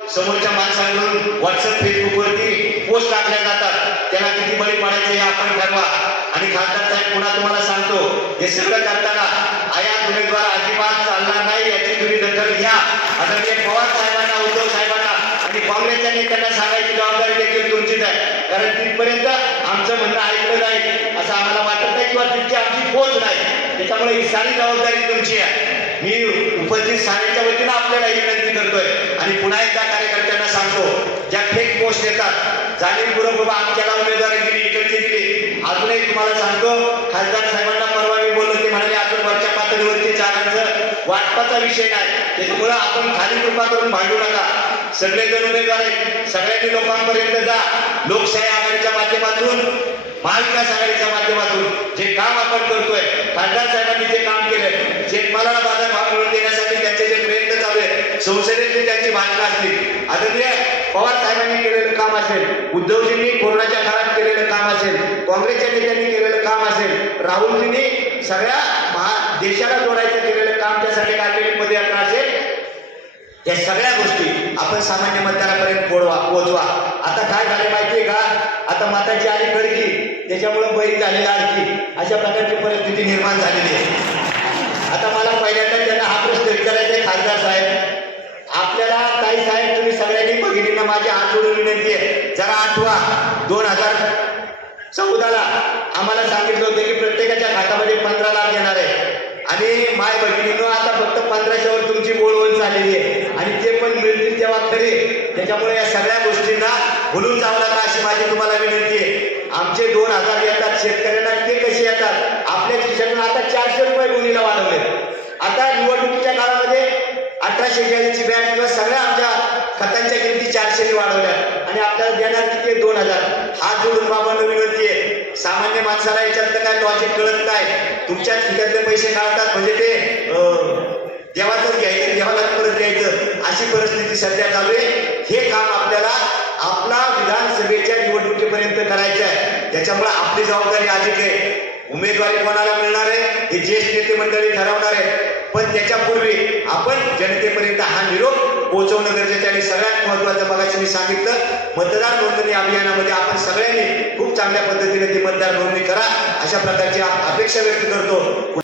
समोरच्या माणसांकडून WhatsApp फेसबुकवरती post टाकल्या जातात. त्याला किती बळी पडायचे हे आपण ठरवा. आणि खासदार साहेब पुन्हा तुम्हाला सांगतो हे सगळं करताना आयात उमेदवार अजिबात चालणार नाही याची तुम्ही दखल घ्या. आदरणीय पवार साहेबांना उद्धव साहेबांना आणि काँग्रेसच्या नेत्यांना सांगायची जबाबदारी देखील तुमचीच आहे. कारण तिथपर्यंत आमचं म्हणणं ऐकलं जाईल असं आम्हाला वाटत नाही किंवा तिथची आमची पोच नाही. त्याच्यामुळे ही सारी जबाबदारी तुमची आहे. मी उपस्थित स्थानाच्या वतीनं आपल्याला ही विनंती करतोय आणि पुन्हा एकदा कार्यकर्त्यांना सांगतो ज्या फेक पोस्ट येतात जाणीवपूर्वक बाबा आमच्याला उमेदवारी दिली इकडची दिली. अजूनही तुम्हाला सांगतो खासदार साहेबांना परवा मी बोललो ते म्हणाले अजून वरच्या पातळीवरती जागांचं वाटपाचा विषय नाही. त्याच्यामुळं आपण खाली कृपा करून भांडू नका. सगळेजण उमेदवार आहेत. सगळ्यांनी लोकांपर्यंत जा. लोकशाही आघाडीच्या माध्यमातून महाविकास आघाडीच्या माध्यमातून जे काम आपण करतोय खासदार साहेबांनी जे काम केलंय शेतमालाला बाजार भाव मिळवून देण्यासाठी त्यांचे जे प्रयत्न चालू आहेत संसदेतली त्यांची भाषणं असतील. आदरणीय पवार साहेबांनी केलेलं काम असेल उद्धवजींनी कोरोनाच्या काळात केलेलं काम असेल काँग्रेसच्या नेत्यांनी केलेलं काम असेल राहुलजींनी सगळ्या महा देशाला जोडायचं केलेलं काम त्यासाठी काढलेली पदयात्रा असेल या सगळ्या गोष्टी आपण सामान्य मतदारापर्यंत पोडवा पोहोचवा. आता काय झाले माहितीये का? आता माताची आली गडकी त्याच्यामुळं बैल झालेला आणखी. अशा प्रकारची परिस्थिती निर्माण झालेली आहे. आता मला पहिल्यांदा त्यांना हा प्रश्न विचारायचा आहे खासदार साहेब. आपल्याला काही साहेब सगळ्यांनी भगिनींना माझी हात जोडून विनंती आहे. जरा आठवा. दोन हजार चौदाला आम्हाला सांगितलं होतं की प्रत्येकाच्या खात्यामध्ये पंधरा लाख येणार आहे. आणि माय बहिणीनं आता फक्त पंधराशेवर तुमची बोलवण झालेली आहे. आणि ते पण मिळतील तेव्हा खरे. त्याच्यामुळे या सगळ्या गोष्टींना भुलून जावं नका अशी माझी तुम्हाला विनंती आहे. आमचे दोन हजार येतात शेतकऱ्यांना ते कसे येतात? आपल्या शिक्षकांना आता चारशे रुपये गुन्हेला वाढवले. आता निवडणुकीच्या काळामध्ये अठराशे चाळीसची बॅग किंवा त्यांच्या किमती चारशेने वाढवल्या आणि आपल्याला देणार किती दोन हजार. हात जोडून बाबांना विनंती आहे सामान्य माणसाला याच्यातलं काय लॉजिक कळत नाही. तुमच्या खिशातले पैसे काढतात म्हणजे ते अं, देवाचंच घ्यायचं देवालाच परत द्यायचं. अशी परिस्थिती सध्या चालू आहे. हे काम आपल्याला आपला विधानसभेच्या निवडणुकीपर्यंत करायचं आहे. त्याच्यामुळे आपली जबाबदारी अधिक आहे. उमेदवारी कोणाला मिळणार आहे? हे ज्येष्ठ नेते मंडळी ठरवणार आहे पण त्याच्यापूर्वी आपण जनतेपर्यंत हा निरोप पोहोचवणं गरजेचं आणि सगळ्यात महत्वाचं बघायचं मी सांगितलं मतदार नोंदणी अभियानामध्ये आपण सगळ्यांनी खूप चांगल्या पद्धतीने ती मतदार नोंदणी करा अशा प्रकारची अपेक्षा व्यक्त करतो.